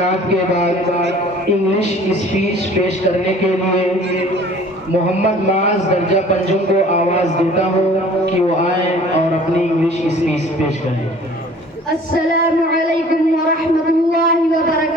नात के बाद इंग्लिश स्पीच पेश करने के लिए मोहम्मद माज दर्जा पंजुम को आवाज़ देता हूँ कि वो आए और अपनी इंग्लिश स्पीच पेश करें। अस्सलामु अलैकुम व रहमतुल्लाहि व बरकातुहू।